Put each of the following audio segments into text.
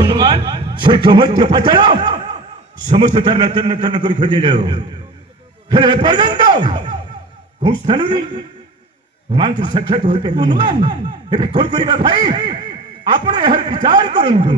হনুমান সেই চমৎকার পাচার সমস্ত তন্ন তন্ন তন্ন করে খুঁজিল হেলে পর্যন্ত কোন স্থানে মাংস সাক্ষাৎ হইতে হনুমান ଏବେ কোন করিবা ভাই ଆପଣ ଏହାର ବିଚାର କରନ୍ତୁ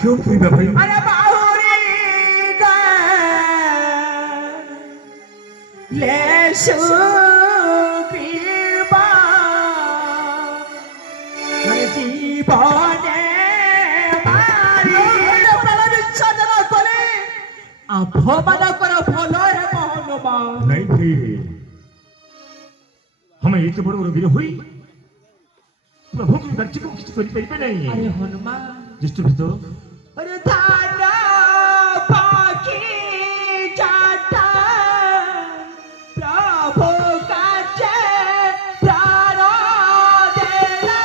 क्यों करिबा भाई अरे बाहुरी लेशु पीबा जीवने मारी प्रलविच्छेदन कले अपमान कर फल रे हनुमान नहीं थी हमें एक बड़ वीर हुई प्रभु की राज्य को किसी करि परिबे नहीं अरे हनुमान जिष्ट भीतर अरे धारा पाखी जाता प्रभु काचे प्राण देला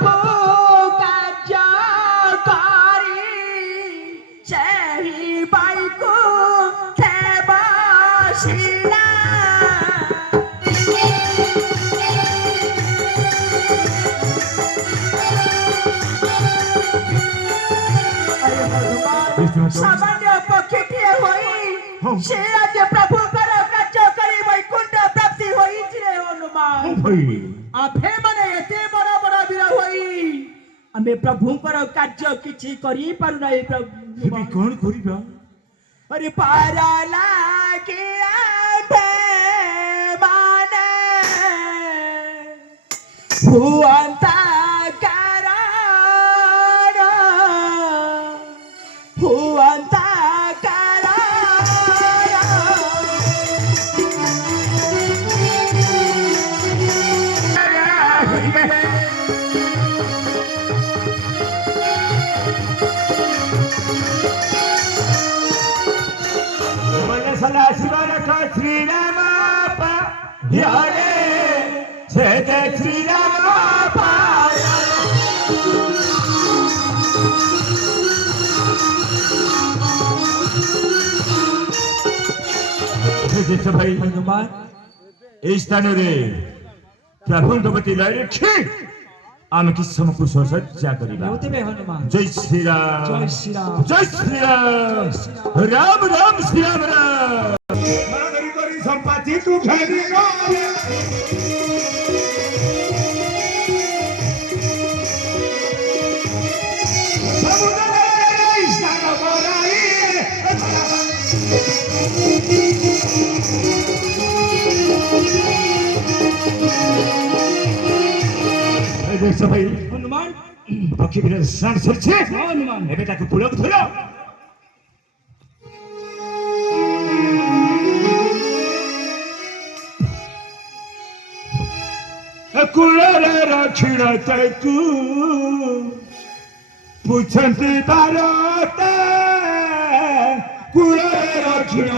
प्रभु काचा कारी सही बाई को सामान्य पक्षीटिए होई से आज प्रभु कर कार्य करी वैकुंठ प्राप्ति होई रे हनुमान आफे माने एते बड़ा बड़ा वीर होई हमें प्रभु कर कार्य किछि करी पारु नै प्रभु ये कौन करिबा अरे पारा लागे आफे माने हुआंता श्री राम यारे जय श्री राम भाई हनुमान स्थान प्रभु प्रति लय रखी ଆମେ କି ସମକୁ ସଜ୍ଜା କରିବା ହେଉଥିବେ ହନୁମାନ। ଜୟ ଶ୍ରୀରାମ ଜୟ ଶ୍ରୀରାମ। ଜୟ ଶ୍ରୀରାମ ରାମ ରାମ ଶ୍ରୀରାମ ରାମ କରି ସମ୍ପାତି ତୁ ଘେରି ଗଲେ সবাই হনুমান পক্ষী বিরাট স্নান সরছে হনুমান এবে তাকে পুলক ধরো কুলরে রক্ষিণ তু পুছন্তি ভারতে কুলরে রক্ষিণ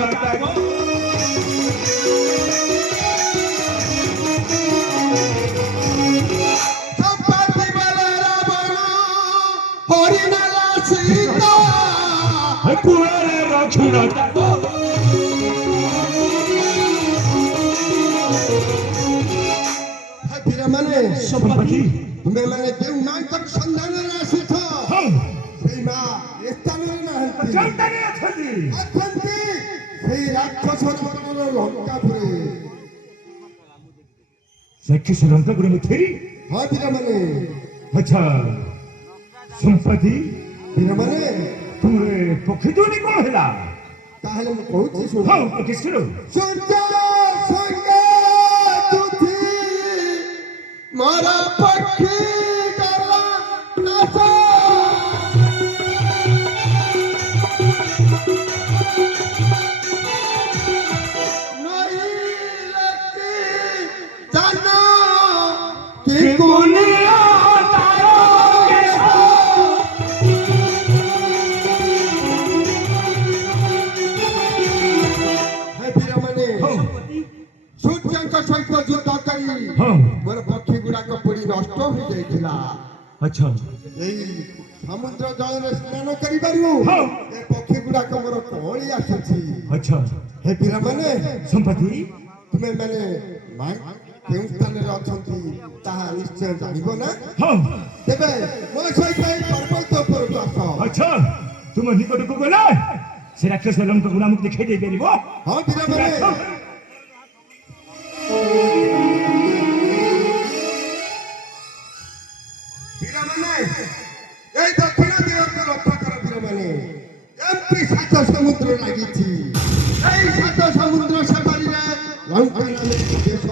হরিমালা সীতা কুলরে রক্ষিণ ପିଲାମାନେ সম্পত্তি ତୁମେମାନେ ଯେଉଁ ମାଙ୍କର ସନ୍ଧାନରେ ଆସିଛ ସେଇ ମା ଏ ସ୍ଥାନରେ ନାହାନ୍ତି କଣ୍ଟାରେ ଅଛନ୍ତି ଅଛନ୍ତି ସେଇ ରାକ୍ଷସ ଜଗତର ଲଙ୍କାପୁରେ। ରାକ୍ଷସ ଲଙ୍କାପୁରେ ମୁଁ ଫେରି ହଁ ପିଲାମାନେ ଆଚ୍ଛା ସମ୍ପତ୍ତି ପିଲାମାନେ ତୁମର ପକ୍ଷୀ ଦୁନି କଣ ହେଲା ତାହେଲେ ମୁଁ କହୁଛି ଶୁଣ ହଁ ପକ୍ଷୀ ଶୁଣ ସୂର୍ଯ୍ୟ ସଙ୍ଗେ ତୁଥି ମୋର ପକ୍ଷୀ ଗଲା ନାଶ ନଇଲେ କି ଜାନ କି କୁନିଆ ତାର କେଶ ହେ ପିଲାମାନେ ସୂର୍ଯ୍ୟଙ୍କ ସହିତ ଯୁଦ୍ଧ କରି ହଁ ମୋର ପକ୍ଷୀ ଗୁଡାକ ପୋଡି ନଷ୍ଟ ହୋଇଯାଇଥିଲା। ଆଚ୍ଛା ଏଇ ସମୁଦ୍ର ଜଳରେ ସ୍ନାନ କରିବାରୁ ହଁ। ଏ ପକ୍ଷୀ ଗୁଡାକ ମୋର ପଳି ଆସୁଛି। ଆଚ୍ଛା ହେ ପିଲାମାନେ ସମ୍ପତ୍ତି ତୁମେ ମାନେ କେଉଁ ସ୍ଥାନରେ ଅଛନ୍ତି ତାହା ନିଶ୍ଚୟ ଜାଣିବ ନା? ହଁ ତେବେ ମୋ ସହିତ ଏଇ ପର୍ବତ ଉପରକୁ ଆସ। ଆଚ୍ଛା ତୁମ ନିକଟକୁ ଗଲେ ସେ ରାକ୍ଷସ ଲଙ୍କାକୁ ଆମକୁ ଦେଖାଇ ଦେଇ ପାରିବ ହଁ ପିଲାମାନେ ପିଲାମାନେ ଏଇ ଦକ୍ଷିଣ ଦିଗକୁ ଲକ୍ଷ୍ୟ କର ପିଲାମାନେ ଏମିତି ସାତ ସମୁଦ୍ର ଲାଗିଛି ଏଇ ସାତ ସମୁଦ୍ର ସେପାରିରେ ଲଙ୍କା ନାମେ ଏକ ଦେଶ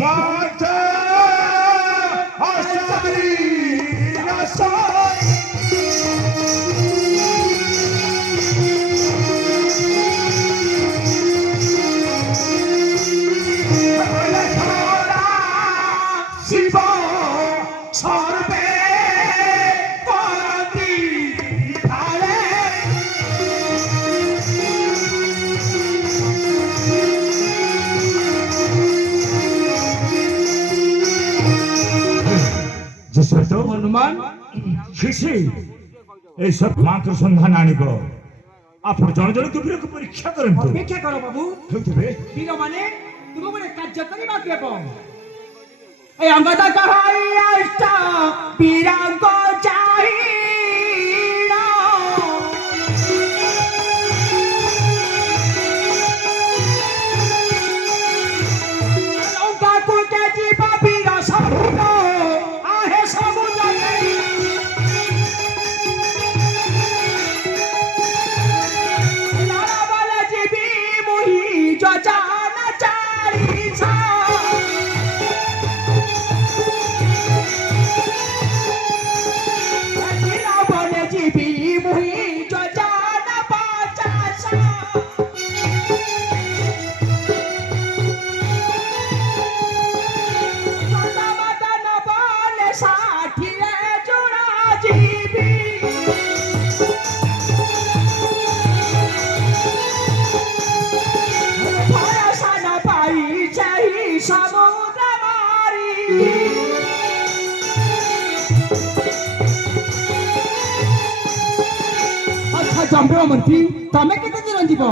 ମାତା ଆଶାରୀ ରସାଇ শিব সর্বে পরতি ভালে যশোদ হনুমান শিশি এইসব মাত্র সন্ধান আনিব ଆପଣ ଜଣେ ଜଣେ କୁକୁରକୁ ପରୀକ୍ଷା କରନ୍ତୁ অপেক্ষা করো বাবু ହେଉଥିବେ বীরমানে তুমি বলে কার্য করিবা কেব এই অঙ্গদ কহাইয়া ইষ্ট বীরাঙ্গ চাহিনা লঙ্কা কুকে জীবা বীর সমুদ্র আহে সমুদ্র লালা বলে জীবি মুহি যোজানা চারিছা লালা বলে জীবি মুহি যোজানা পাচাসা মাতা মাতা না বলে ষাঠিয়ে জোড়া জীবি ভরসা না পাই চাই সমুদ্র মারি আচ্ছা জম্বেমন্ত্রী তমে কেতে দিন যাব